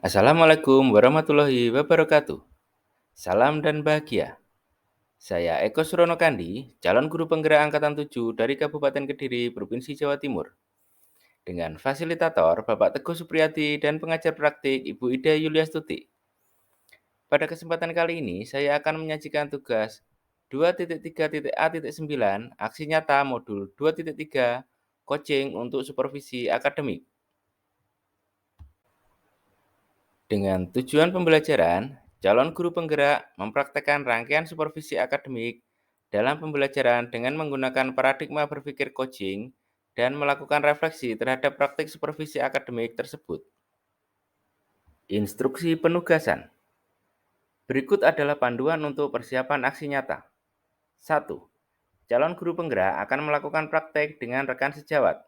Assalamualaikum warahmatullahi wabarakatuh. Salam dan bahagia. Saya Eko Surono Kandi, calon guru penggerak angkatan 7 dari Kabupaten Kediri, Provinsi Jawa Timur. Dengan fasilitator Bapak Teguh Supriyadi dan pengajar praktik Ibu Ida Yuliastuti. Pada kesempatan kali ini, saya akan menyajikan tugas 2.3.A.9 aksi nyata modul 2.3 coaching untuk supervisi akademik. Dengan tujuan pembelajaran, calon guru penggerak mempraktekkan rangkaian supervisi akademik dalam pembelajaran dengan menggunakan paradigma berpikir coaching dan melakukan refleksi terhadap praktik supervisi akademik tersebut. Instruksi penugasan. Berikut adalah panduan untuk persiapan aksi nyata. 1. Calon guru penggerak akan melakukan praktek dengan rekan sejawat.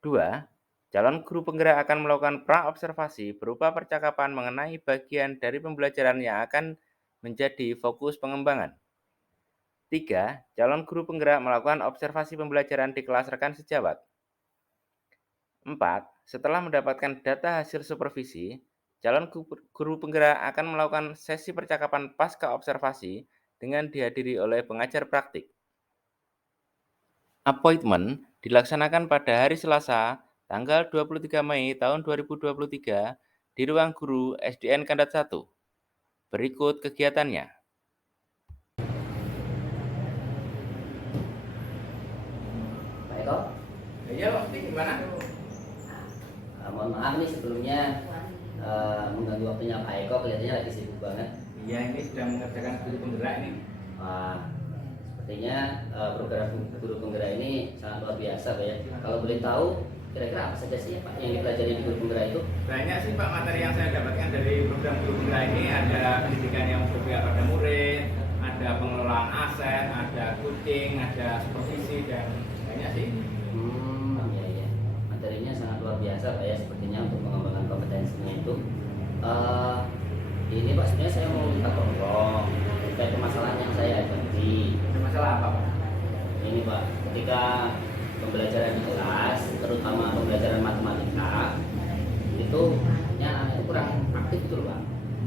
2. Calon guru penggerak akan melakukan pra-observasi berupa percakapan mengenai bagian dari pembelajaran yang akan menjadi fokus pengembangan. 3. Calon guru penggerak melakukan observasi pembelajaran di kelas rekan sejawat. 4. Setelah mendapatkan data hasil supervisi, calon guru penggerak akan melakukan sesi percakapan pasca observasi dengan dihadiri oleh pengajar praktik. Appointment dilaksanakan pada hari Selasa, tanggal 23 Mei tahun 2023 di ruang guru SDN Kandat 1. Berikut kegiatannya. Pak Eko? Iya, Pak, gimana? Mohon maaf nih sebelumnya mengganggu waktunya Pak Eko, kelihatannya lagi sibuk banget. Iya, ini sedang mengerjakan guru penggerak ini. Sepertinya program guru penggerak ini sangat luar biasa Pak ya. Kalau boleh tahu, kira-kira apa saja sih Pak yang dipelajari di guru penggerak itu? Banyak sih Pak materi yang saya dapatkan dari program guru penggerak ini. Ada pendidikan yang berpihak pada murid, ada pengelolaan aset, ada coaching, ada supervisi, dan banyak sih. Ya. Materinya sangat luar biasa Pak ya, sepertinya untuk mengembangkan kompetensinya itu. Ini Pak, sebenarnya saya mau minta tolong terkait permasalahan yang saya hadapi. Masalah apa Pak? Ini Pak, ketika pembelajaran di kelas, terutama pembelajaran matematika, itu anak-anak kurang aktif gitu loh Pak.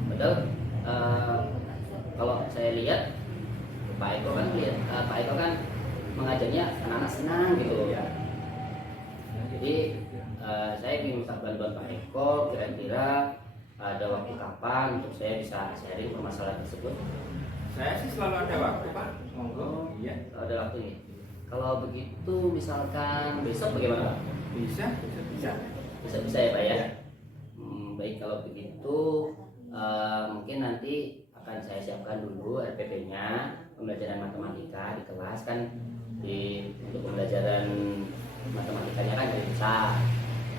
Padahal kalau saya lihat Pak Eko kan mengajarnya anak-anak senang gitu loh. Jadi saya ingin minta bantuan Pak Eko, kira-kira ada waktu kapan untuk saya bisa sharing permasalahan tersebut? Saya sih selalu ada waktu Pak, monggo. Iya. Ada waktu nih. Kalau begitu misalkan besok bagaimana Pak? Bisa ya Pak ya. Baik, kalau begitu mungkin nanti akan saya siapkan dulu RPP-nya pembelajaran matematika di kelas kan. Untuk pembelajaran matematikanya kan dari besar.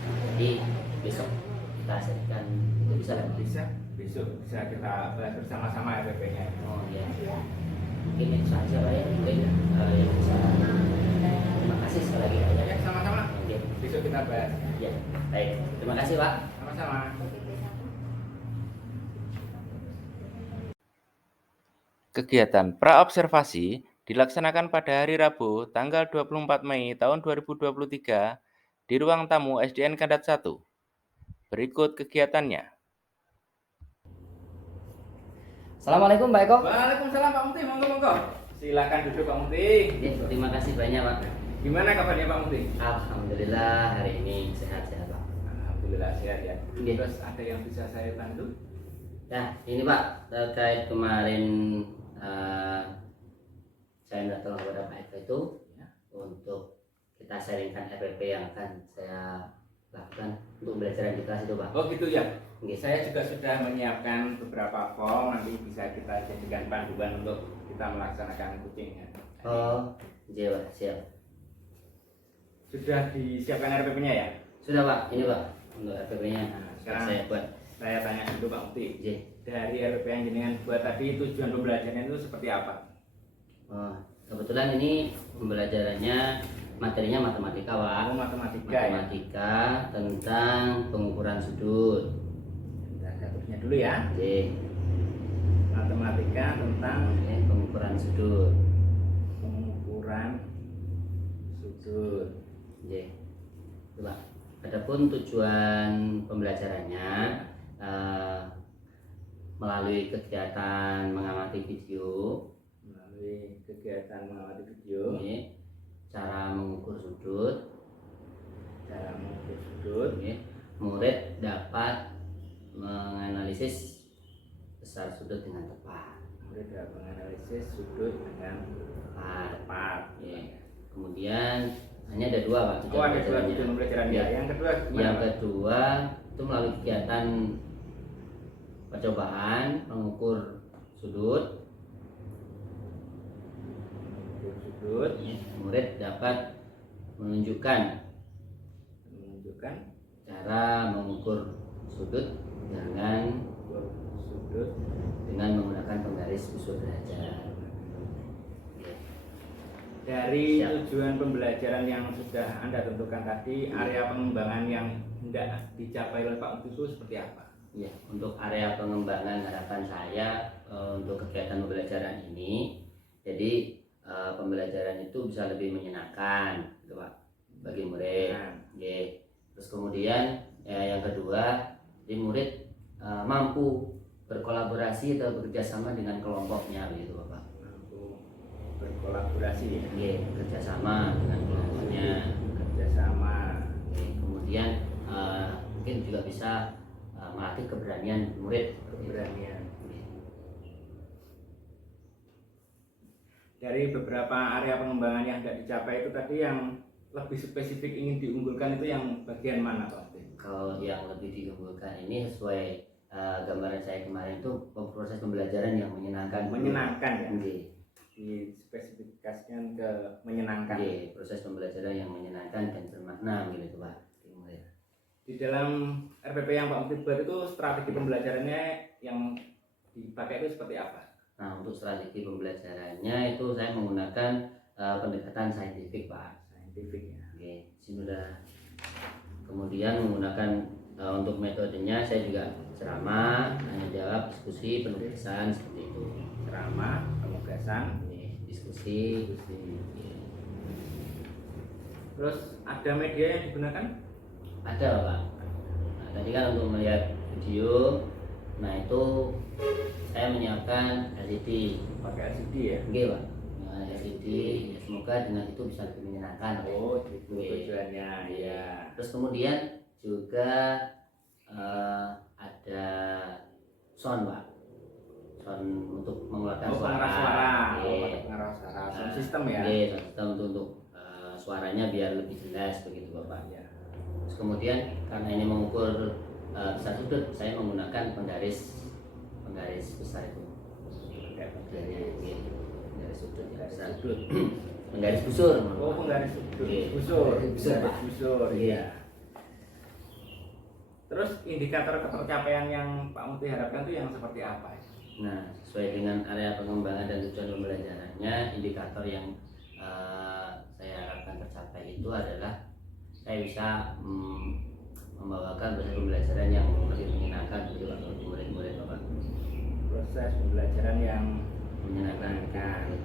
Jadi besok kita sharingkan, itu bisa kan? Besok bisa kita bahas bersama-sama RPP-nya. Oh iya. Mungkin itu saja Pak ya. Mungkin yang bisa. Terima kasih sekali lagi Pak ya. Ya, sama-sama. Oke. Besok kita bahas. Ya, baik. Terima kasih Pak. Sama-sama. Kegiatan pra-observasi dilaksanakan pada hari Rabu, tanggal 24 Mei tahun 2023 di ruang tamu SDN Kandat 1. Berikut kegiatannya. Assalamualaikum Pak Eko. Waalaikumsalam Pak Muti, monggo. Silakan duduk Pak Muti. Terima kasih banyak Pak. Gimana kabarnya Pak Muti? Alhamdulillah hari ini sehat-sehat Pak. Alhamdulillah sehat ya. Oke. Terus ada yang bisa saya bantu? Nah ini Pak, terkait kemarin saya minta tolong kepada Pak Eko itu ya, untuk kita sharingkan RPP yang akan saya lakukan untuk pembelajaran di kelas itu Pak. Oh gitu ya. Oke. Saya juga sudah menyiapkan beberapa form, nanti bisa kita jadikan panduan untuk kita melaksanakan coaching ya. Oh iya Pak, siap. Sudah disiapkan RPP-nya ya? Sudah Pak, ini Pak untuk RPP-nya. Nah, sekarang saya buat. Saya tanya dulu Pak Muti. Iya. Dari RPP yang jenengan buat tadi, tujuan pembelajarannya itu seperti apa? Kebetulan ini pembelajarannya materinya matematika Pak. Oh, matematika tentang pengukuran sudut. Kita tulisnya dulu ya. Oke. Matematika tentang pengukuran sudut. Oke. Coba. Adapun tujuan pembelajarannya eh, melalui kegiatan mengamati video, ini, cara mengukur sudut, ini, murid dapat menganalisis besar sudut dengan tepat. Ya. Kemudian hanya ada dua Pak tujuan pembelajarannya. Ya. Yang kedua itu melalui kegiatan percobaan mengukur sudut. Murid dapat menunjukkan cara mengukur sudut dengan menggunakan penggaris busur derajat. Dari tujuan pembelajaran yang sudah Anda tentukan tadi, area pengembangan yang hendak dicapai oleh Pak Muti itu seperti apa? Ya, untuk area pengembangan harapan saya untuk kegiatan pembelajaran ini, jadi pembelajaran itu bisa lebih menyenangkan, gitu Pak, bagi murid. Ya. Terus kemudian yang kedua, jadi murid mampu berkolaborasi atau bekerja sama dengan kelompoknya, gitu Bapak. Berkolaborasi ya? Iya, kerjasama dengan kelompoknya. Kemudian mungkin juga bisa melatih keberanian murid. Dari beberapa area pengembangan yang tidak dicapai itu tadi, yang lebih spesifik ingin diunggulkan itu yang bagian mana Pak? Kalau yang lebih diunggulkan ini sesuai gambaran saya kemarin itu proses pembelajaran yang menyenangkan. Ya? Dispesifikasikan ke menyenangkan. Proses pembelajaran yang menyenangkan dan bermakna gitu Pak. Di dalam RPP yang Pak Muti buat itu strategi pembelajarannya yang dipakai itu seperti apa? Nah, untuk strategi pembelajarannya itu saya menggunakan pendekatan saintifik Pak. Sudah. Kemudian menggunakan untuk metodenya saya juga ceramah, tanya jawab, diskusi, penugasan seperti itu. Ceramah, penugasan, diskusi. Terus ada media yang digunakan? Ada Pak. Nah, tadi kan untuk melihat video, nah itu saya menyiapkan LCD. Pakai LCD ya? Oke Pak. Nah, LCD, ya semoga dengan itu bisa lebih menyenangkan. Oh, itu tujuannya ya. Terus kemudian juga ada sound Pak. Sound untuk mengeluarkan suara. Pengarah suara. Sound system ya? Sound system untuk suaranya biar lebih jelas begitu Bapak. Ya. Terus kemudian karena ini mengukur besar sudut, saya menggunakan penggaris besar itu. Penggaris sudut yang besar. Penggaris busur. Oh, penggaris busur. Iya. Terus indikator ketercapaian yang Pak Muti harapkan itu yang seperti apa? Nah, sesuai dengan area pengembangan dan tujuan pembelajarannya, indikator yang saya harapkan tercapai itu adalah saya bisa membawakan proses pembelajaran yang lebih menyenangkan bagi murid-murid Bapak. Proses pembelajaran yang menyenangkan.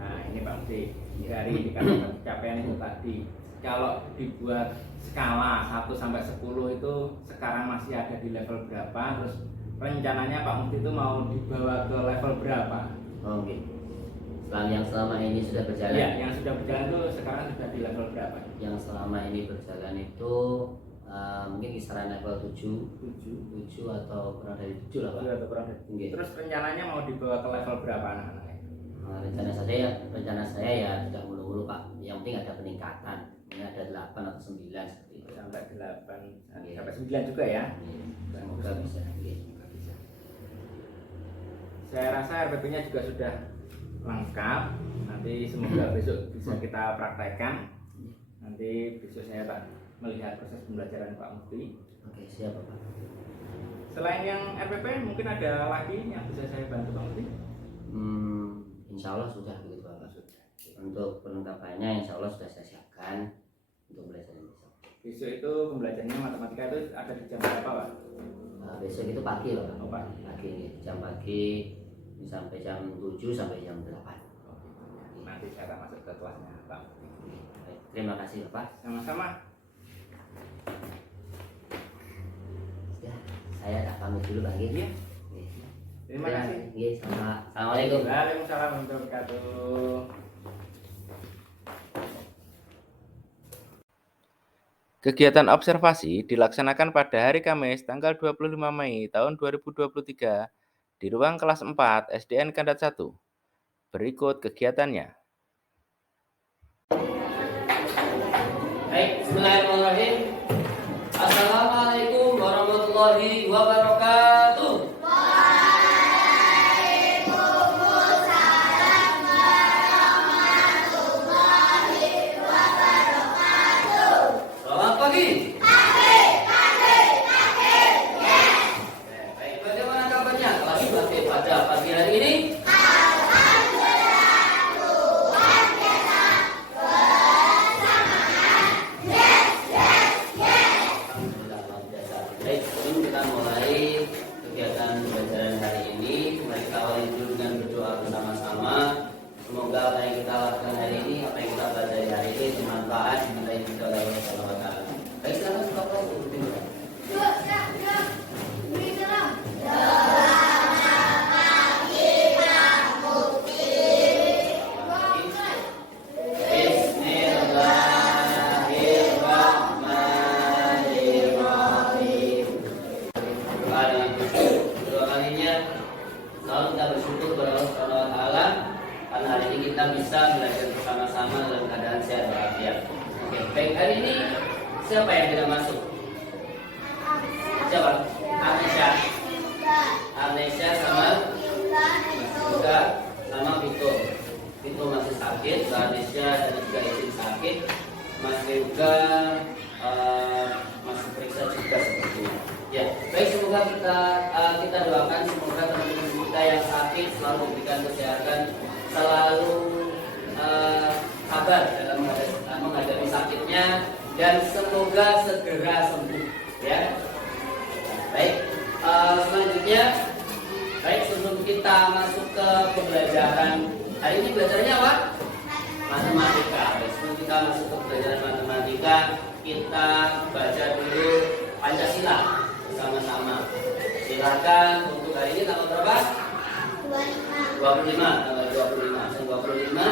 Nah, ini Pak Muti, dari indikator pencapaian itu tadi, kalau dibuat skala 1 sampai 10 itu sekarang masih ada di level berapa? Terus rencananya Pak Muti itu mau dibawa ke level berapa? Oke. Yang selama ini sudah berjalan. Ya, yang sudah berjalan itu sekarang sudah di level berapa? Yang selama ini berjalan itu mungkin kisaran level 7 atau kurang dari 7 lah Pak. Terus rencananya mau dibawa ke level berapa anak-anak? Rencana saya ya tidak mulu-mulu Pak. Yang penting ada peningkatan. Ini ada 8 atau 9 seperti itu. Sampai 8 sampai 9 juga ya. Semoga bisa. Saya rasa RPP-nya juga sudah lengkap. Nanti semoga besok bisa kita praktekkan. Nanti besok saya tak melihat proses pembelajaran Pak Muti. Oke, siap Pak. Selain yang RPP mungkin ada lagi yang bisa saya bantu Pak Muti? Insya Allah sudah begitu Pak. Untuk perlengkapannya Insya Allah sudah saya siapkan untuk belajar besok. Besok itu pembelajarannya matematika itu ada di jam berapa Pak? Besok itu pagi Pak. Oh, pagi, jam pagi sampai jam 7 sampai jam 8. Nanti saya akan masuk ke kelasnya Pak. Terima kasih Bapak. Sama-sama. Saya tak pamit dulu Bang. Iya. Terima kasih. Iya, sama. Assalamualaikum. Waalaikumsalam warahmatullahi wabarakatuh. Kegiatan observasi dilaksanakan pada hari Kamis tanggal 25 Mei tahun 2023 di ruang kelas 4 SDN Kandat 1. Berikut kegiatannya. Baik, bismillahirrahmanirrahim. Assalamualaikum warahmatullahi wabarakatuh. Selamat pagi. Baik, bagaimana kabarnya kelas IPA pada pagi hari ini? Baik, sebelum kita mulai kegiatan pembelajaran hari ini, mari kita awali dulu dengan berdoa bersama-sama. Semoga apa yang kita lakukan hari ini, apa yang kita pelajari hari ini bermanfaat dimintai juga oleh Allah Subhanahu wa Ta'ala. Baik, silakan Bapak Ibu dimulai. Bismillahirrahmanirrahim. Doa dengan khusyuk. Kedua kalinya selalu kita bersyukur kepada Allah Subhanahu wa Ta'ala karena hari ini kita bisa belajar bersama-sama dalam keadaan sehat walafiat. Oke, baik, hari ini siapa yang tidak masuk? Siapa? Arnesha sama juga sama Vito. Vito masih sakit, Arnesha tadi juga izin sakit, Mas juga masih periksa juga sepertinya. Ya, baik, semoga kita doakan semoga teman-teman kita yang sakit selalu diberikan kesehatan, selalu sabar dalam menghadapi sakitnya dan semoga segera sembuh. Ya, baik. Selanjutnya, baik, sebelum kita masuk ke pembelajaran hari ini, belajarnya apa? Matematika. Baik, sebelum kita masuk ke pelajaran matematika, kita baca dulu Pancasila bersama-sama. Silakan untuk hari ini tanggal berapa? 25. Tanggal 25. Tanggal 25.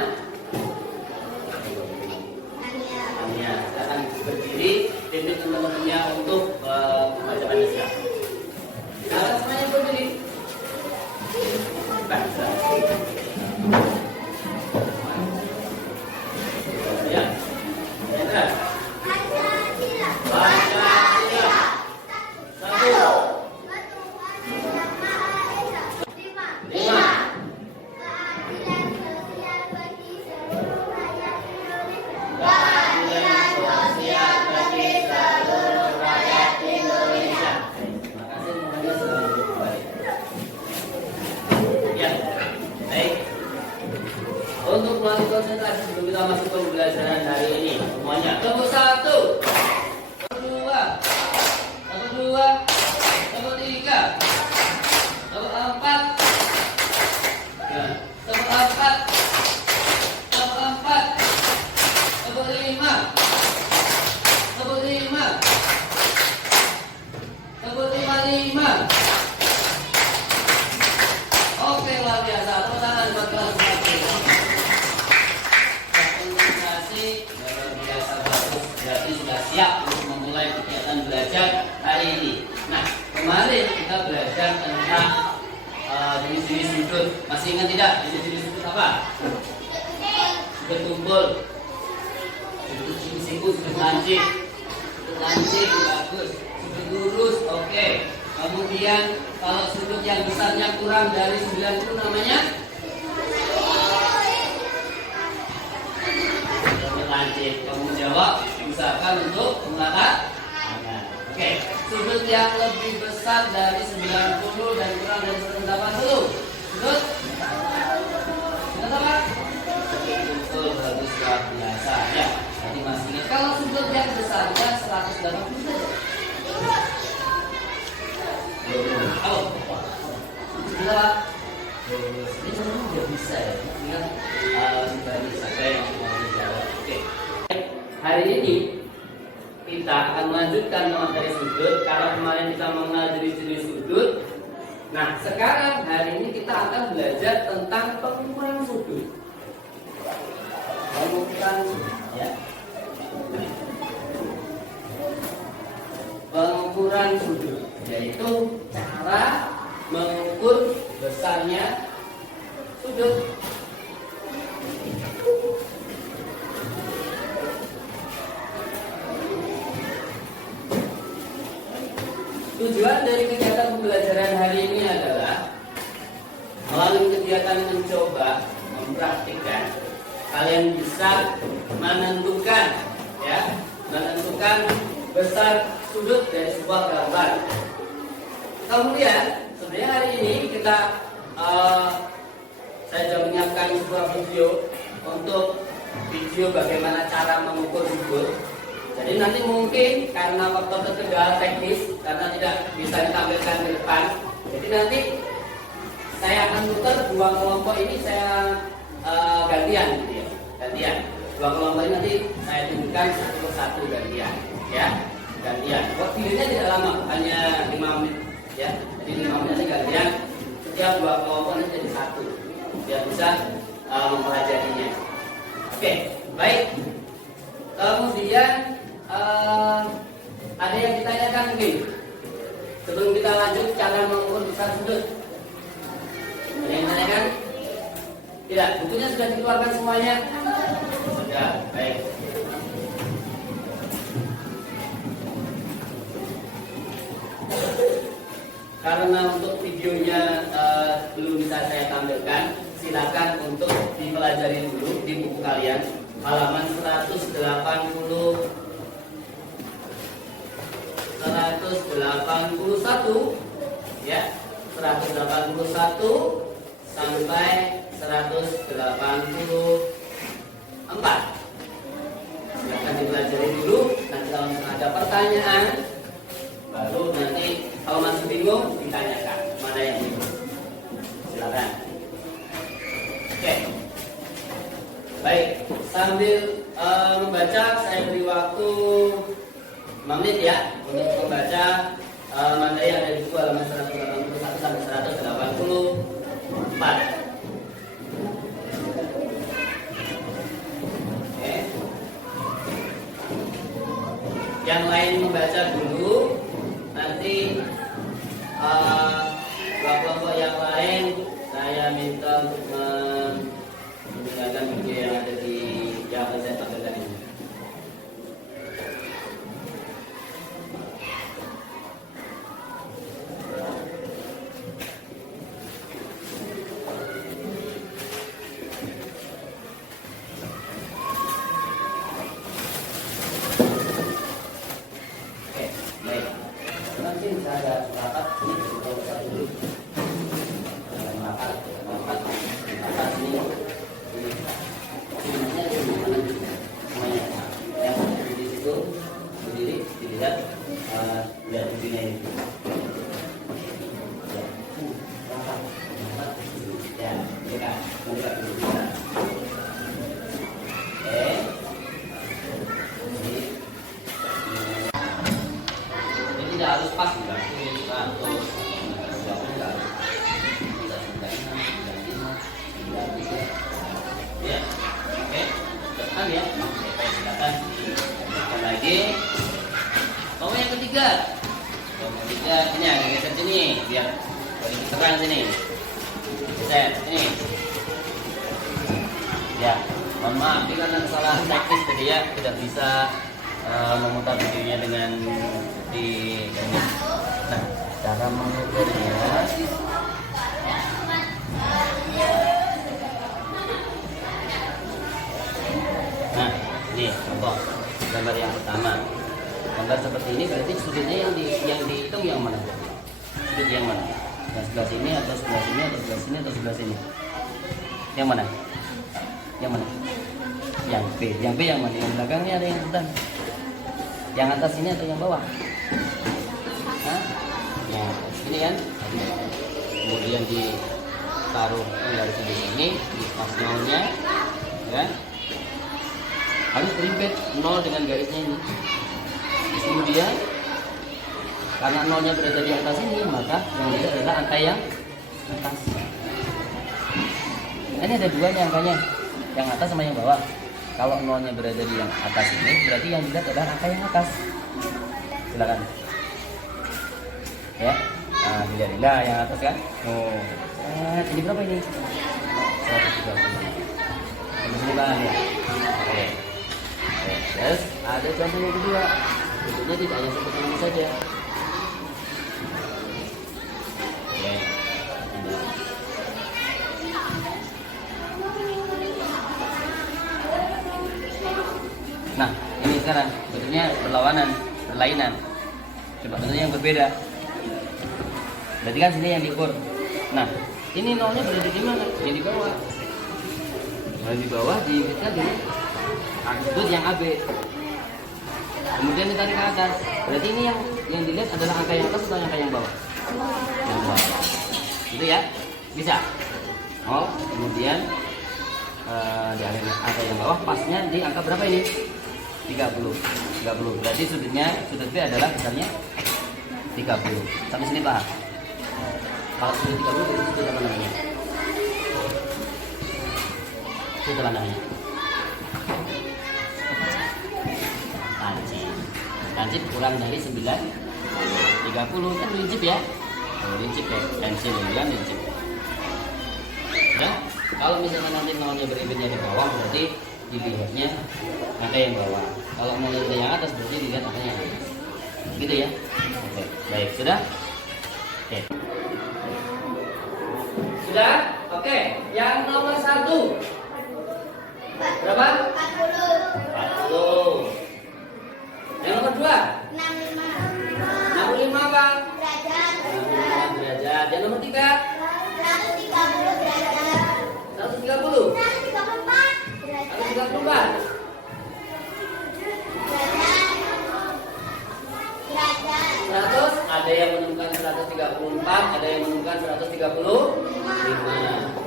Tania, silakan berdiri, pimpin teman-temannya untuk membaca Pancasila. Silakan semuanya berdiri. Bangsa. Ya. Hendra. Pancasila. Satu. 5. Keadilan sosial bagi seluruh rakyat Indonesia. Terima kasih semuanya sudah duduk kembali. Ya, baik. Untuk melatih konsentrasi sebelum kita masuk ke pembelajaran hari ini, semuanya tepuk 1, tepuk 2, tepuk 2, tepuk 3, tepuk 4, ya, tepuk 4, tepuk 4, tepuk 5, tepuk 5, tepuk 5. Oke, luar biasa. Tepuk tangan buat kelas 4. Konsentrasi luar biasa bagus. Berarti sudah siap untuk memulai kegiatan belajar hari ini. Nah, kemarin kita belajar tentang jenis-jenis sudut. Masih ingat tidak jenis-jenis sudut apa? Sudut tumpul, sudut siku, sudut lancip, bagus. Sudut lurus, oke. Kemudian kalau sudut yang besarnya kurang dari 90 namanya sudut lancip. Kamu jawab, usahakan untuk mengatakan. Oke, sudut yang lebih besar dari 90 dan kurang dari 180. Sudut apa? Betul, bagus, luar biasa. Ya, tadi masih ingat. Kalau sudut yang besarnya 180 saja. Halo, bisa? Ini semua udah bisa ya. Tinggal dari siapa yang mau dijawab. Oke. Hari ini kita akan melanjutkan materi sudut. Kalau kemarin kita mengenal jenis-jenis sudut, nah sekarang hari ini kita akan belajar tentang pengukuran sudut. Pengukuran, ya. Pengukuran sudut, yaitu cara mengukur besarnya sudut. Tujuan dari kegiatan pembelajaran hari ini adalah melalui kegiatan mencoba mempraktikkan, kalian bisa menentukan besar sudut dari sebuah gambar. Kemudian sebenarnya hari ini saya sudah menyiapkan sebuah video untuk video bagaimana cara mengukur sudut. Jadi nanti mungkin karena faktor kendala teknis, karena tidak bisa ditampilkan di depan, jadi nanti saya akan putar dua kelompok ini, saya gantian gitu ya, gantian. Dua kelompok ini nanti saya tunjukkan satu persatu gantian, ya, gantian. Videonya tidak lama, hanya 5 menit, ya. Jadi 5 menit saja gantian. Setiap dua kelompok ini jadi satu, biar bisa mempelajarinya. Oke, baik. Kemudian ada yang ditanyakan mungkin sebelum kita lanjut cara mengukur besar sudut. Ada yang ditanyakan? Tidak, bukunya sudah dikeluarkan semuanya? Sudah, baik. Karena untuk videonya belum bisa saya tampilkan, silakan untuk dipelajari dulu di buku kalian halaman 181 ya, 181 sampai 184. Silakan dipelajari dulu. Nanti kalau ada pertanyaan, baru nanti kalau masih bingung ditanyakan mana yang bingung. Silakan. Oke. Baik, sambil membaca saya beri waktu 5 menit ya untuk membaca materi yang ada di buku halaman 181 sampai 184. Oke. Yang lain membaca dulu, nanti kelompok yang lain saya minta untuk menggunakan video yang ada di yang saya tampilkan ini. Harus pas juga. Ya, oke, depan ya. Silakan dilanjutkan lagi. Kelompok yang ketiga, ini agak geser sini, biar boleh ditekan sini. Geser sini. Ya, mohon maaf, ini karena kesalahan teknis tadi ya, tidak bisa memutar videonya dengan di ini. Nah, cara mengukurnya nah, ini contoh gambar yang pertama. Gambar seperti ini berarti sudutnya yang dihitung yang mana? Sudut yang mana? Yang sebelah sini atau sebelah sini atau sebelah sini atau sebelah sini? Yang mana? Yang mana? Yang B. Yang B yang mana? Yang belakangnya ada yang depan. Yang atas ini atau yang bawah? Hah? Nah, ini kan. Kemudian ditaruh garis di sini, di pas nolnya, ya. Harus terimpit nol dengan garisnya ini. Kemudian karena nolnya berada di atas ini, maka yang dilihat adalah angka yang atas. Ini ada dua nih angkanya, yang atas sama yang bawah. Kalau nolnya berada di yang atas ini, berarti yang dilihat adalah angka yang atas. Silakan. Ya, nah dilihat nah, yang atas kan. Oh, ini berapa ini? 130. Ini sini ya. Oke. Terus ada contoh yang kedua. Bentuknya tidak hanya seperti ini saja. Oke. Nah, ini sekarang bentuknya berlawanan, berlainan. Coba bentuknya yang berbeda. Berarti kan sini yang diukur. Nah, ini nolnya berada di mana? Yang di bawah. Nah, di bawah diingatkan di sudut yang AB. Kemudian ditarik ke atas. Berarti ini yang dilihat adalah angka yang atas atau angka yang bawah? Yang bawah. Itu ya? Bisa. Oh, kemudian di angka yang bawah pasnya di angka berapa ini? 30. Berarti sudut B adalah besarnya 30. Sampai sini paham? Kalau sudut 30 berarti sudut apa namanya? Sudut apa namanya? Lancip kurang dari 9 30 kan lincip ya. Lincip ya, pensil kan lincip. Ya, kalau misalnya nanti nolnya berimitnya di bawah, berarti dilihatnya angka yang bawah. Kalau mau lihat yang atas, berarti dilihat angkanya yang atas. Gitu ya. Oke, baik, sudah? Oke. Sudah? Oke, yang nomor 1 berapa? 40. Yang nomor 2? 65 apa? Derajat. 65 derajat. Yang nomor 3? 130 derajat. 130? 134. 100, ada yang menemukan 134, ada yang menemukan 135.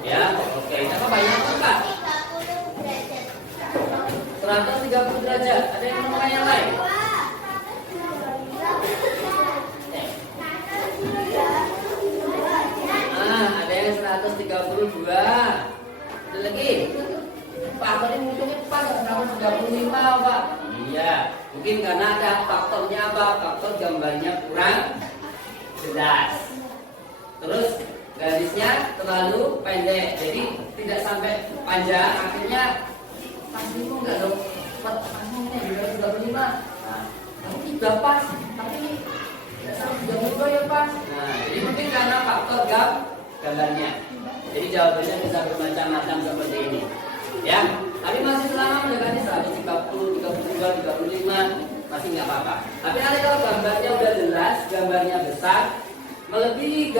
Ya, oke. Ini apa banyak apa? 130 derajat. Ada yang menemukan yang lain? Ada yang 132. Ada lagi? Pak, tadi ngitungnya pas 135, Pak. Iya, mungkin karena ada faktornya apa? Faktor gambarnya kurang jelas. Terus garisnya terlalu pendek, jadi tidak sampai panjang. Akhirnya pasti kok enggak dong? Pasnya juga 35. Nah, tapi tidak pas. Tapi tidak sampai 32 ya pas. Nah, jadi mungkin karena faktor gambarnya. Jadi jawabannya bisa bermacam-macam seperti ini. Ya, tapi masih selama mendekati 130, 32, 35 masih nggak apa-apa. Tapi nanti kalau gambarnya udah jelas, gambarnya besar, melebihi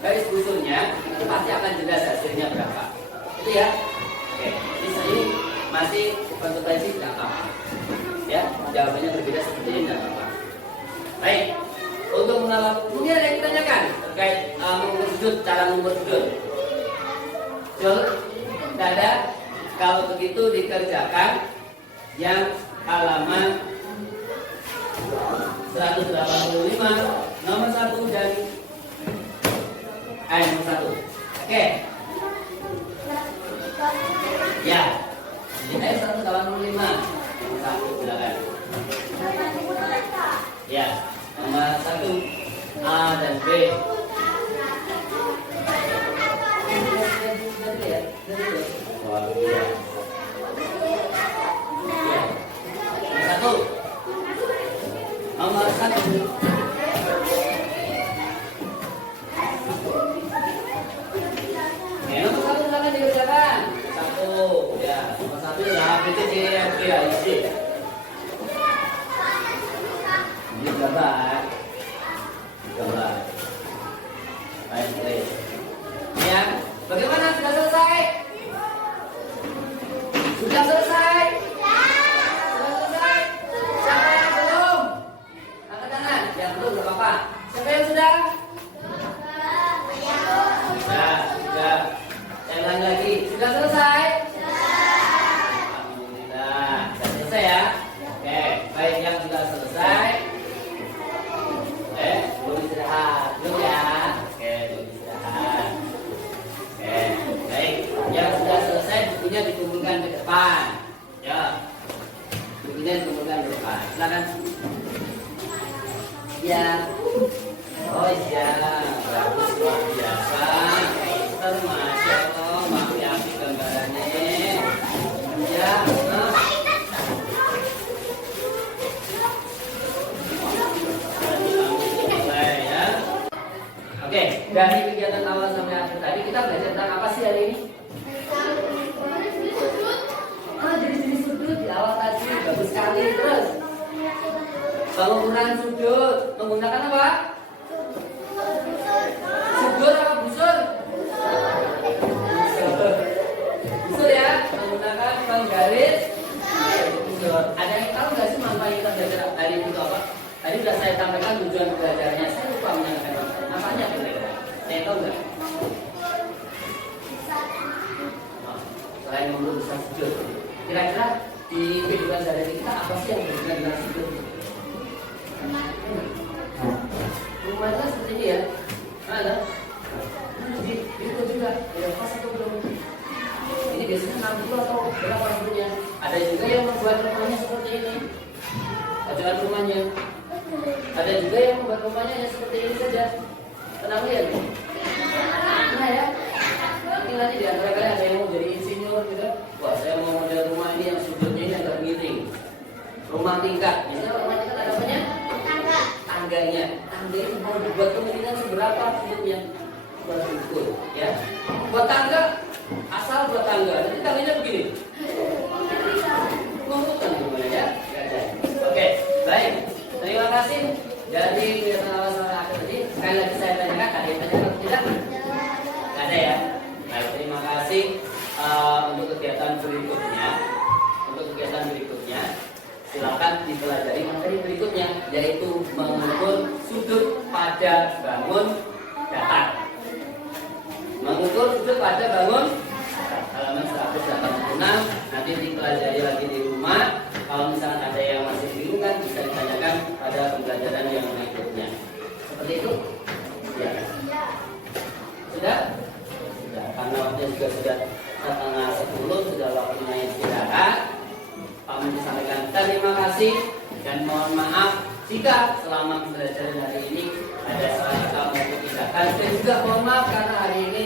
garis busurnya, itu pasti akan jelas hasilnya berapa. Itu ya. Oke, ini masih konsekuensi nggak apa-apa. Ya, jawabannya berbeda seperti ini nggak apa-apa. Baik, untuk menolak, mungkin ada yang ditanyakan terkait mengukur sudut, cara mengukur sudut. Tidak ada. Kalau begitu dikerjakan yang halaman 185 nomor 1 dan nomor 1. Oke. Ya. Ini 185 nomor 1 silakan. Ya. Nomor 1 A dan B. Ya. Nomor 1. Ya, nomor 1 silakan dikerjakan. 1. Ya, nomor 1 adalah BCDFGIC. Ini gambar. Baik. Ya, bagaimana sudah selesai? Sudah selesai? Sudah selesai? Siapa yang belum? Angkat tangan. Yang belum gak apa-apa. Siapa yang sudah? Sudah. Saya ulangi lagi. Sudah selesai? Alhamdulillah. Sudah selesai ya. kita belajar tentang apa sih hari ini? Jenis-jenis sudut di awal tadi bagus sekali. Terus pengukuran sudut menggunakan apa? Sudut apa busur? Busur ya, menggunakan penggaris busur. Ada yang tahu nggak sih manfaat kita belajar hari ini itu apa? Tadi sudah saya sampaikan tujuan belajarnya. Saya lupa menyampaikan apanya kira-kira. Saya tahu nggak? Selain merumuskan sudut, kira-kira di kehidupan sehari-hari kita apa sih yang berhubungan dengan sudut? Rumahnya seperti ini ya. Ada. Itu juga. Ya pas atau belum? Ini biasanya 60 atau berapa rambutnya? Ada juga yang membuat rumahnya seperti ini. Bacaan rumahnya. Ada juga yang membuat rumahnya yang seperti ini saja. Tenang lihat. Nah ya. Mungkin nanti di antara kalian ada yang mau jadi insinyur gitu. Wah, saya mau model rumah ini yang sudutnya ini agak miring. Rumah tingkat. Biasanya rumahnya kan ada apanya? Tangganya. Tangga itu mau dibuat kemiringan seberapa sudutnya? Berukur, ya. Buat tangga, asal buat tangga. Nanti tangganya begini. Ngumpulkan gimana ya? Oke, baik. Terima kasih. Jadi kegiatan awal sama akhir tadi. Sekali lagi saya tanyakan, ada yang tanya atau tidak? Tidak ada ya. Baik, terima kasih. Untuk kegiatan berikutnya, silakan dipelajari materi berikutnya, yaitu mengukur sudut pada bangun datar. Mengukur sudut pada bangun halaman 186. Nanti dipelajari lagi di rumah. Kalau misalnya ada yang masih bingung kan bisa ditanyakan pada pembelajaran yang berikutnya. Seperti itu? Ya. Sudah? Sudah. Karena waktunya juga sudah setengah 10, sudah waktunya istirahat. Kami disampaikan terima kasih dan mohon maaf jika selama pembelajaran hari ini ada salah kata maupun tindakan, dan juga mohon maaf karena hari ini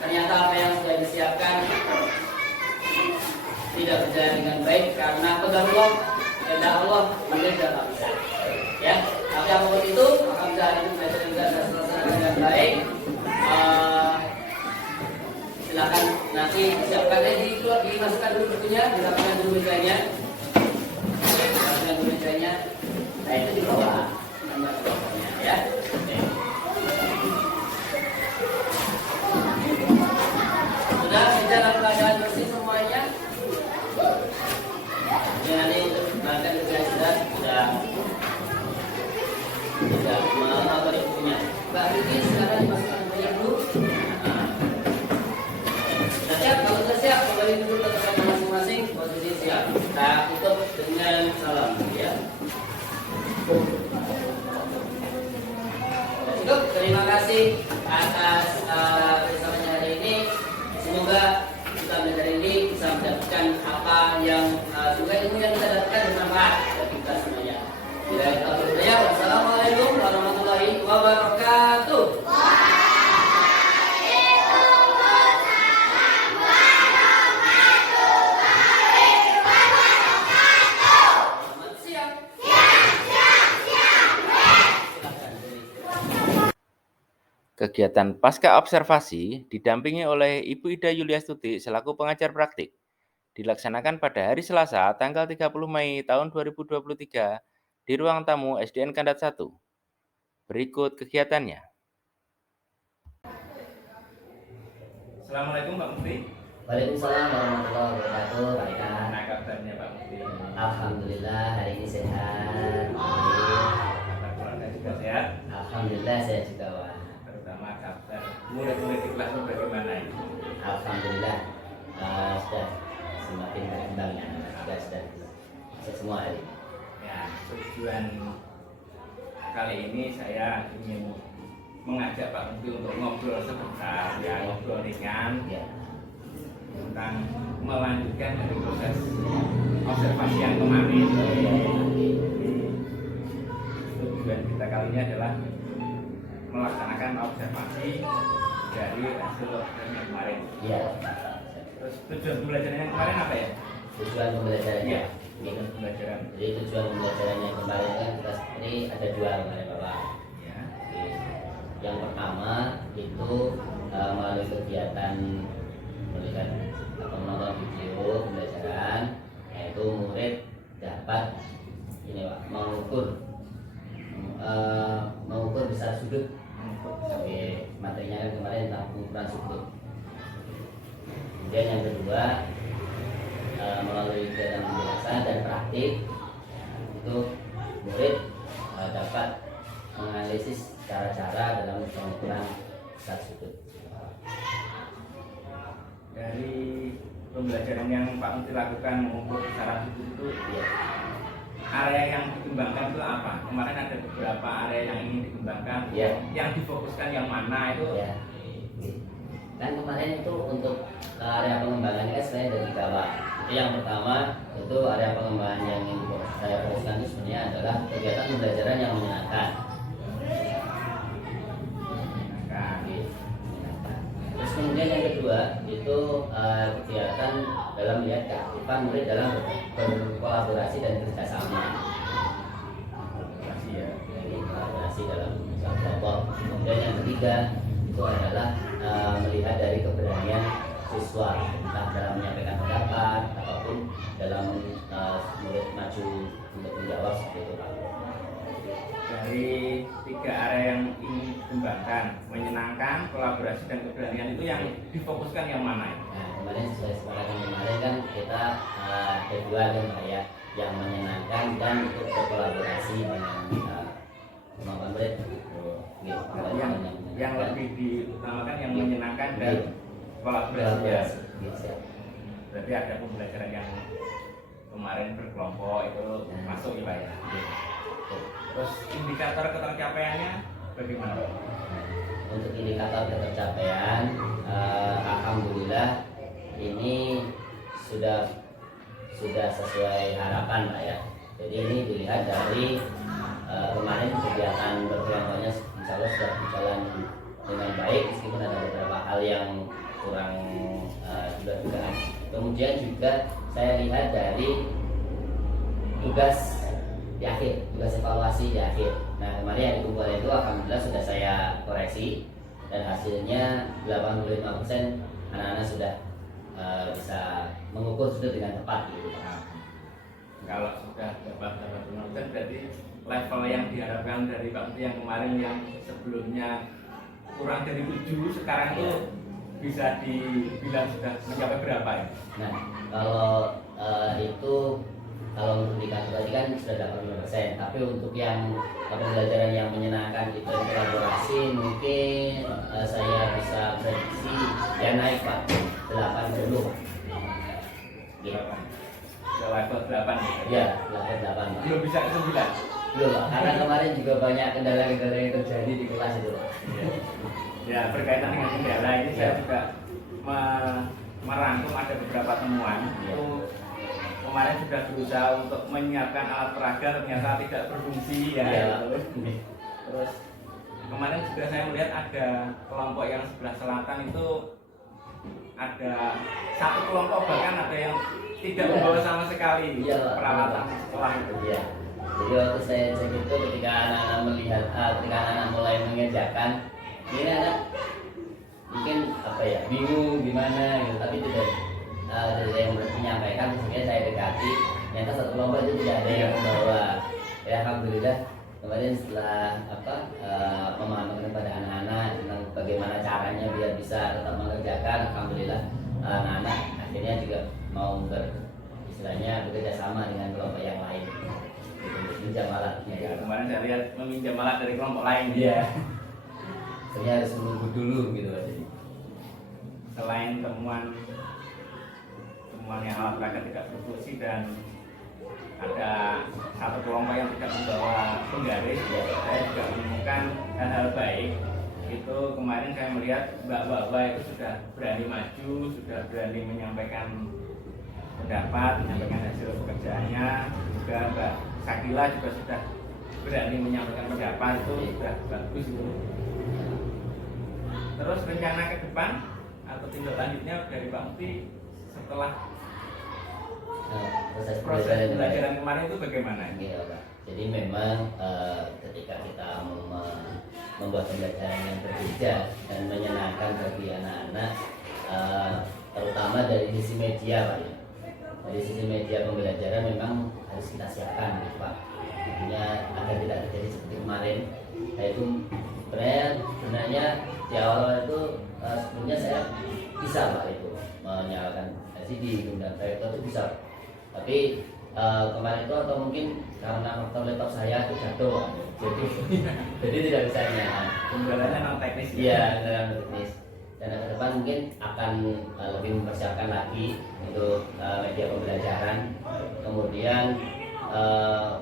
ternyata apa yang sudah disiapkan tidak berjalan dengan baik karena kehendak Allah mungkin tidak bisa. Ya, tapi apapun itu maka bisa hari ini pembelajaran juga sudah selesai dengan baik. Silakan nanti siapkan dimasukkan dulu bukunya, dilakukan dulu mejanya. Nah itu di bawah ya. Sudah secara keadaan bersih semuanya. Ya, nanti untuk makan juga sudah mau apa bukunya. Mbak Vicky silakan dimasukkan bukunya dulu. Sudah siap? Kalau sudah siap kembali dulu ke tempat masing-masing, posisi siap. Kita tutup dengan salam ya. Cukup, terima kasih atas risalahnya hari ini. Semoga kita belajar ini bisa mendapatkan apa yang juga ilmu yang kita dapatkan bermanfaat bagi kita semuanya. Wassalamualaikum warahmatullahi wabarakatuh. Kegiatan pasca observasi didampingi oleh Ibu Ida Yuliastuti selaku pengajar praktik. Dilaksanakan pada hari Selasa, tanggal 30 Mei tahun 2023 di ruang tamu SDN Kandat 1. Berikut kegiatannya. Assalamualaikum Pak Mufti. Waalaikumsalam warahmatullahi wabarakatuh. Bagaimana kabarnya Pak Mufti? Alhamdulillah hari ini sehat. Kabar keluarga juga sehat? Alhamdulillah saya juga wah. Terutama kabar murid-murid di kelasmu bagaimana ini? Alhamdulillah sudah semakin berkembang ya. Sudah semua hari. Ya, tujuan kali ini saya ingin mengajak Pak Mufti untuk ngobrol sebentar, ya ngobrol ringan Ya. tentang melanjutkan dari proses observasi yang kemarin. Tujuan kita kali ini adalah melaksanakan observasi dari hasil observasi yang kemarin. Iya. Terus tujuan pembelajaran yang kemarin apa ya? Tujuan pembelajarannya. Iya. Tujuan pembelajaran. Jadi tujuan pembelajaran yang kemarin kan kita ini ada dua kemarin Bapak. Ya. Jadi, yang pertama itu melalui kegiatan melihat atau menonton video pembelajaran, yaitu murid dapat ini Pak, mengukur besar sudut. Oke, materinya kan kemarin tentang pengukuran sudut. Kemudian yang kedua, melalui kegiatan penjelasan dan praktik itu murid dapat menganalisis cara-cara dalam pengukuran besar sudut. Dari pembelajaran yang Pak Menteri lakukan mengukur besaran sudut itu, Ya. area yang dikembangkan itu apa? Kemarin ada beberapa area yang ingin dikembangkan, Ya. yang difokuskan yang mana itu? Ya. Kan kemarin itu untuk area pengembangannya kan sebenarnya dari Jawa. Itu yang pertama, itu area pengembangan yang ingin saya fokuskan itu sebenarnya adalah kegiatan pembelajaran yang menyenangkan. Terus kemudian yang kedua itu kegiatan dalam melihat keaktifan murid dalam berkolaborasi dan kerjasama. Jadi kolaborasi dalam suatu kelompok. Kemudian yang ketiga itu adalah melihat dari keberanian siswa, entah dalam menyampaikan pendapat ataupun dalam murid maju untuk menjawab seperti itu Pak. Dari 3 area yang ingin dikembangkan, menyenangkan, kolaborasi dan keberanian, itu yang difokuskan yang mana? Nah, kemarin sesuai kesepakatan kemarin kan kita ada 2 kan Pak ya, yang menyenangkan dan untuk berkolaborasi dengan kemampuan murid. Yang lebih diutamakan yang menyenangkan dan Iya. kolaborasi. Ya. Bisa. Berarti ada pembelajaran yang kemarin berkelompok itu masuk ya Pak ya. Terus indikator ketercapaiannya bagaimana? Untuk indikator ketercapaian, alhamdulillah ini sudah sesuai harapan Pak ya. Jadi ini dilihat dari kemarin kegiatan berkelompoknya insya Allah sudah berjalan dengan baik, meskipun ada beberapa hal yang kurang juga dugaan. Kemudian juga saya lihat dari tugas di akhir, tugas evaluasi di akhir. Nah kemarin yang dikumpulkan itu alhamdulillah sudah saya koreksi dan hasilnya 85% anak-anak sudah bisa mengukur sudut dengan tepat gitu. Kalau sudah dapat berarti level yang diharapkan dari Pak Menteri yang kemarin yang sebelumnya kurang dari 7, sekarang itu bisa dibilang sudah mencapai berapa ya? Nah kalau itu kalau untuk indikator tadi kan sudah 85%, tapi untuk yang pembelajaran yang menyenangkan itu kolaborasi mungkin saya bisa prediksi ya naik Pak 80 gitu. Ke level 8 Ya, level 8 Pak. belum bisa ke 9. Belum Pak, karena kemarin juga banyak kendala-kendala yang terjadi di kelas itu Pak. Ya berkaitan dengan kendala ini saya juga merangkum ada beberapa temuan. Itu kemarin sudah berusaha untuk menyiapkan alat peraga, ternyata tidak berfungsi ya. Terus kemarin juga saya melihat ada kelompok yang sebelah selatan itu ada satu kelompok bahkan ada yang tidak membawa sama sekali peralatan sekolah itu. Iya. Jadi waktu saya cek itu ketika anak-anak melihat, ketika anak-anak mulai mengerjakan, ini anak mungkin apa ya bingung gimana gitu, tapi tidak dari saya yang menyampaikan, sebenarnya saya dekati, ternyata satu kelompok itu tidak ada yang membawa. Ya alhamdulillah kemarin setelah memahamkan kepada anak-anak tentang bagaimana caranya biar bisa tetap mengerjakan, alhamdulillah anak-anak akhirnya juga mau istilahnya bekerja sama dengan kelompok yang lain untuk meminjam alatnya. Ya, kemarin saya lihat meminjam alat dari kelompok lain. Iya. Saya harus menunggu dulu gitu jadi. Selain temuan yang alat peraga tidak berfungsi dan ada satu kelompok yang tidak membawa penggaris, saya juga menemukan hal-hal baik. Itu kemarin saya melihat mbak-mbak itu sudah berani maju, sudah berani menyampaikan pendapat, menyampaikan hasil pekerjaannya. Juga Mbak Sakila juga sudah berani menyampaikan pendapat, itu sudah bagus itu. Terus rencana ke depan atau tindak lanjutnya dari Pak Menteri setelah proses Proses pembelajaran pembelajaran kemarin itu bagaimana? Iya, Pak. Jadi memang ketika kita membuat pembelajaran yang berbeda dan menyenangkan bagi anak-anak, terutama dari sisi media, Pak. Ya. Dari sisi media pembelajaran memang harus kita siapkan, gitu, Pak. Artinya agar tidak terjadi seperti kemarin. Yaitu sebenarnya di awal itu sebelumnya saya bisa, Pak, itu menyalakan LCD dan proyektor itu bisa. Tapi kemarin itu atau mungkin karena faktor laptop saya itu jatuh, jadi tidak bisa nyalakan. Kendalanya non teknis. Iya, kendala teknis. Dan ke depan mungkin akan lebih mempersiapkan lagi untuk media pembelajaran. Kemudian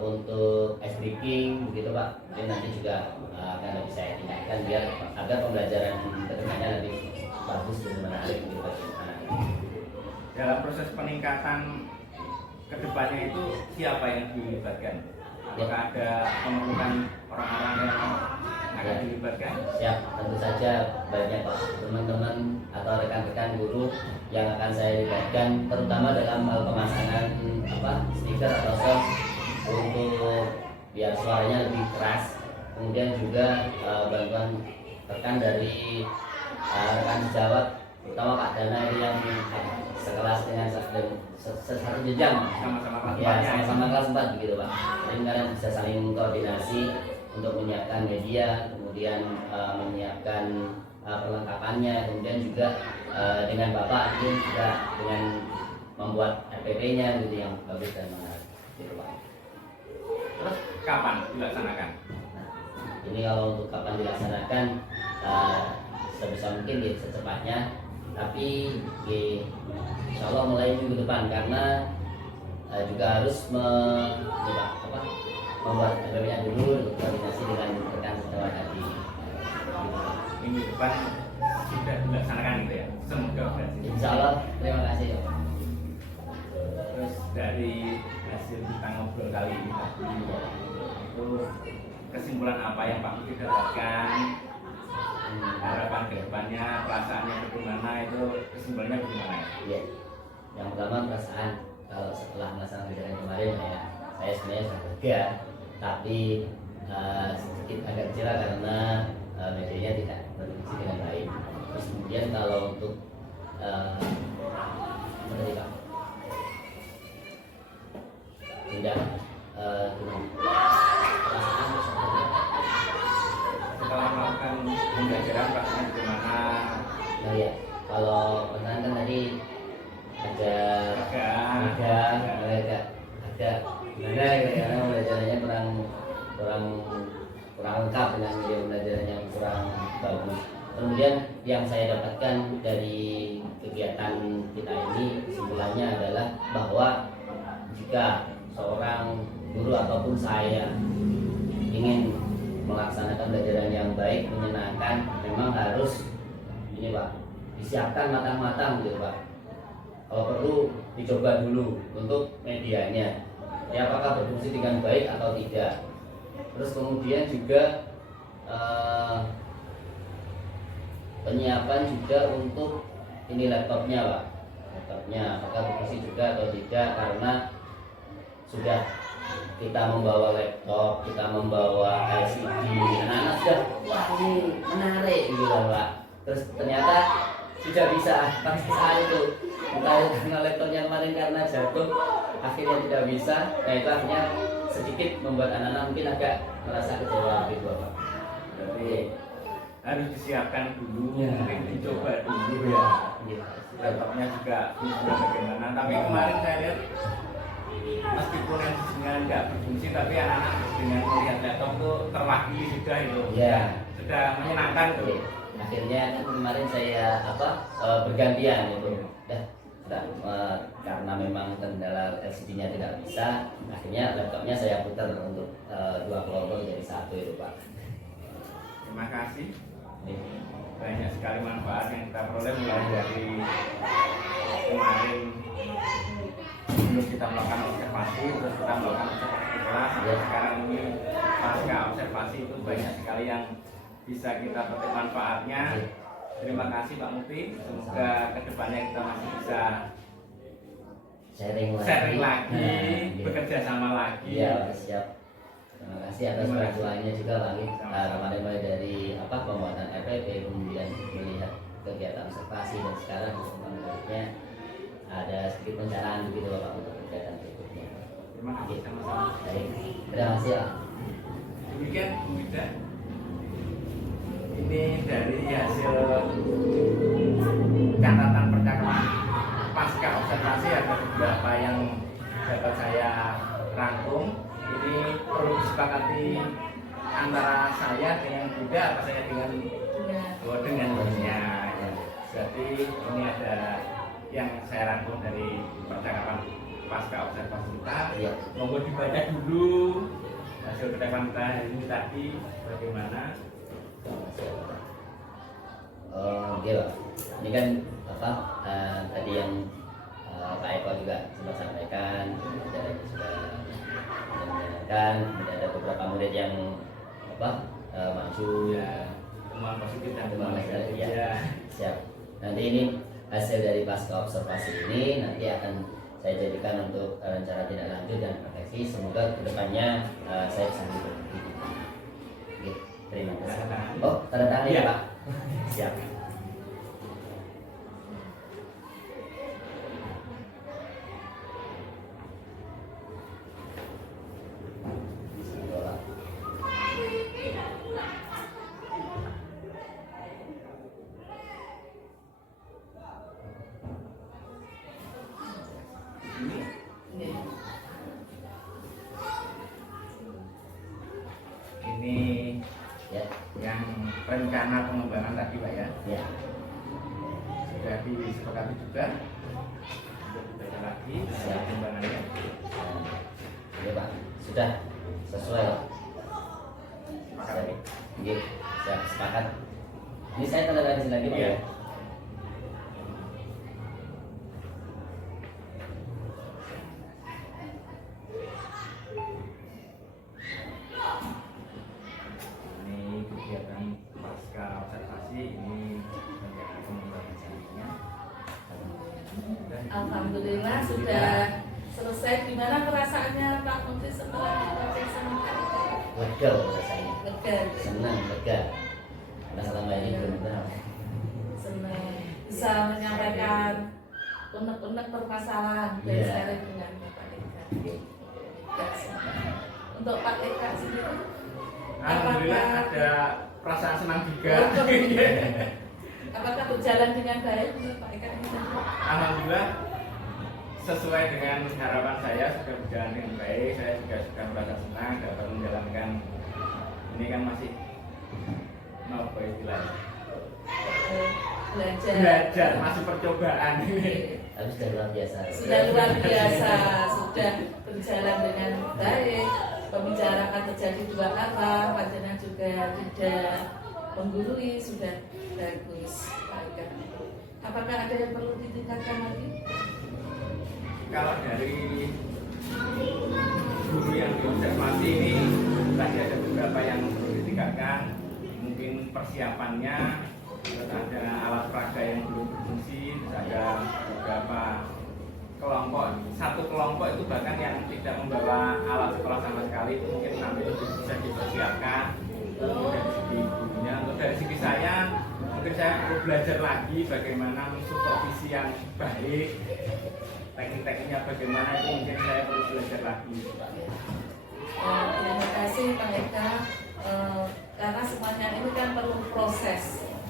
untuk ice breaking begitu, Pak, mungkin nanti juga akan lebih saya tingkatkan biar agar pembelajaran kedepannya lebih bagus dan menarik gitu bagi anak-anak. Dalam proses peningkatan kedepannya itu siapa yang dilibatkan? Apakah ada memerlukan orang-orang yang akan dilibatkan? Siap, tentu saja banyak, Pak, teman-teman atau rekan-rekan guru yang akan saya libatkan, terutama dalam hal pemasangan speaker atau sound untuk biar suaranya lebih keras. Kemudian juga bantuan rekan dari rekan sejawat, terutama Pak Dana itu yang sekelas dengan satu jenjang, Sama-sama ya, sama-sama kelas 4 begitu, Pak. Jadi kalian bisa saling koordinasi untuk menyiapkan media, kemudian menyiapkan perlengkapannya, kemudian juga dengan Bapak mungkin juga dengan membuat RPP-nya gitu yang bagus dan menarik, gitu, Pak. Terus kapan dilaksanakan? Nah, ini kalau untuk kapan dilaksanakan, sebisa mungkin ya, secepatnya, tapi insya Allah mulai minggu depan karena juga harus membuat RPP-nya dulu untuk koordinasi dengan rekan sejawat tadi. Minggu depan sudah dilaksanakan gitu ya? Semoga berhasil. Insya Allah, terima kasih. Terus dari hasil kita ngobrol kali ini tadi, itu kesimpulan apa yang Pak Budi dapatkan, harapan ke depannya, perasaannya bagaimana, itu kesimpulannya bagaimana? Ya, yang pertama perasaan kalau setelah melaksanakan kegiatan kemarin ya, saya sebenarnya sudah lega, tapi sedikit agak kecewa karena medianya tidak berfungsi dengan baik. Terus kemudian kalau untuk seperti Pak, tidak dengan perasaan seperti Setelah melakukan pembelajaran, perasaannya bagaimana? nah ya, kalau perasaan kan tadi ada gimana ya, karena pembelajarannya kurang lengkap dengan media pembelajaran yang kurang bagus. Kemudian yang saya dapatkan dari kegiatan kita ini kesimpulannya adalah bahwa jika seorang guru ataupun saya ingin melaksanakan pembelajaran yang baik, menyenangkan, memang harus ini, Pak, disiapkan matang-matang gitu, Pak. Kalau perlu dicoba dulu untuk medianya, ya apakah berfungsi dengan baik atau tidak. Terus kemudian juga penyiapan juga untuk ini laptopnya, Pak. Laptopnya apakah berfungsi juga atau tidak, karena sudah kita membawa laptop, kita membawa LCD, anak-anak sudah wah ini menarik gitu loh, Pak. Terus ternyata sudah bisa pas saat itu entah karena laptopnya kemarin karena jatuh akhirnya tidak bisa. Nah itu akhirnya sedikit membuat anak-anak mungkin agak merasa kecewa gitu, Pak. Berarti harus disiapkan dulu, Ya, mungkin dicoba dulu ya. Laptopnya juga fungsinya bagaimana. Tapi kemarin saya lihat meskipun yang sisinya nggak berfungsi, tapi anak-anak dengan melihat laptop tuh terwakili sudah itu. Ya. Sudah menyenangkan tuh. Akhirnya kan kemarin saya bergantian itu. Karena memang kendala LCD-nya tidak bisa, akhirnya laptopnya saya putar untuk dua kelompok jadi satu itu, Pak. Terima kasih. Banyak sekali manfaat yang kita peroleh mulai dari kemarin sebelum kita melakukan observasi, terus kita melakukan observasi di kelas. Sekarang ini pasca observasi itu banyak sekali yang bisa kita petik manfaatnya. Terima kasih Pak Mufti. Semoga kedepannya kita masih bisa sharing lagi, Iya. bekerja sama lagi. Iya, siap. Terima kasih atas Terima kasih. bantuannya juga Pak Wid. Sama-sama. Kemarin mulai dari pembuatan RPP, kemudian melihat kegiatan observasi, dan sekarang berikutnya ada sedikit pencerahan begitu Pak untuk kegiatan berikutnya. Terima kasih sama-sama. Baik, terima kasih Pak. Demikian Bu Wida. Ini dari hasil catatan percakapan pasca observasi, ada beberapa yang dapat saya rangkum. Ini perlu disepakati antara saya dengan Buddha, apa saya dengan Buddha. Ya. Jadi ini ada yang saya rangkum dari percakapan pasca observasi kita. Iya. Monggo dibaca dulu hasil percakapan kita hari ini tadi bagaimana. Oke Pak. Ini kan tadi yang Pak Eko juga sempat sampaikan, acaranya sudah menjalankan, kemudian ada beberapa murid yang maju Ya, temuan positif dan temuan teman negatif. ya. Ya. Siap. Nanti ini hasil dari pasca observasi ini nanti akan saya jadikan untuk rencana tindak lanjut dan proteksi. Semoga kedepannya saya bisa mendukung. Oke, terima kasih. Tanda tangan. Oh, tanda tangan ya Iya. Pak. Siap. Bismillah. Ini Ya, yang rencana pengembangan tadi Pak ya, ya. sudah disepakati juga. Sudah dibaca lagi Siap. pengembangannya. Ya Pak, sudah sesuai Pak. Sepakat. Oke, siap, sepakat. Ini saya tanda tangan lagi Pak. Iya. Ya. Ini kegiatan pasca observasi, ini rencana pengembangan selanjutnya. Alhamdulillah sudah selesai. Gimana perasaannya Pak Menteri setelah dibaca sama Kak Ika? Lega rasanya. Lega, Senang, lega. Karena selama ini belum pernah. senang bisa menyampaikan unek-unek permasalahan dari Iya. sekarang dengan Bapak Ika. Lega, senang. Untuk Pak Ika sendiri, Alhamdulillah ada perasaan senang juga. apakah berjalan dengan baik menurut Pak Ika ini? Alhamdulillah sesuai dengan harapan saya sudah berjalan dengan baik. Saya juga sudah merasa senang dapat menjalankan ini, kan masih apa istilahnya, belajar, masih percobaan ini. Tapi sudah luar biasa. Sudah luar biasa, sudah berjalan dengan baik. Pembicaraan terjadi 2 kata, panjenengan juga tidak menggurui, sudah bagus. Pak Ika. Apakah ada yang perlu ditingkatkan lagi? Kalau dari guru yang diobservasi ini tadi ada beberapa yang perlu ditingkatkan, mungkin persiapannya, terus ada alat peraga yang belum berfungsi, terus ada beberapa kelompok, satu kelompok itu bahkan yang tidak membawa alat sekolah sama sekali, itu mungkin nanti itu bisa dipersiapkan. Untuk dari segi gurunya, untuk dari segi saya, mungkin saya perlu belajar lagi bagaimana mensupervisi yang baik, teknik-tekniknya bagaimana, itu mungkin saya perlu belajar lagi. Terima kasih Pak Eka. Karena semuanya ini kan perlu proses,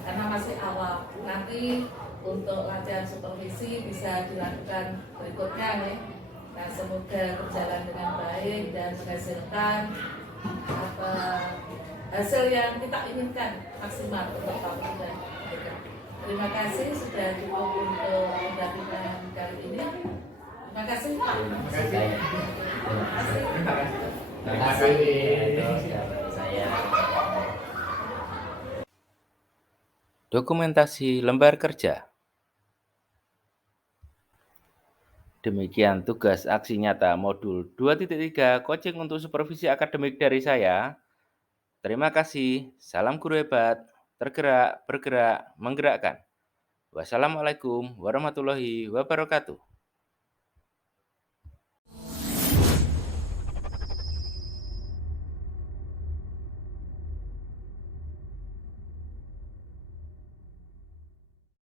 karena masih awal. Nanti untuk latihan supervisi bisa dilakukan berikutnya nih. Nah, semoga berjalan dengan baik dan menghasilkan hasil yang kita inginkan maksimal untuk Pak Eka. Terima kasih sudah cukup untuk pendampingan kali ini. Terima kasih Pak. Terima kasih banyak. Terima kasih. Terima kasih. Terima kasih atas jawaban saya. Dokumentasi lembar kerja. Demikian tugas aksi nyata modul 2.3 coaching untuk supervisi akademik dari saya. Terima kasih. Salam guru hebat. Tergerak, bergerak, menggerakkan. Wassalamualaikum warahmatullahi wabarakatuh.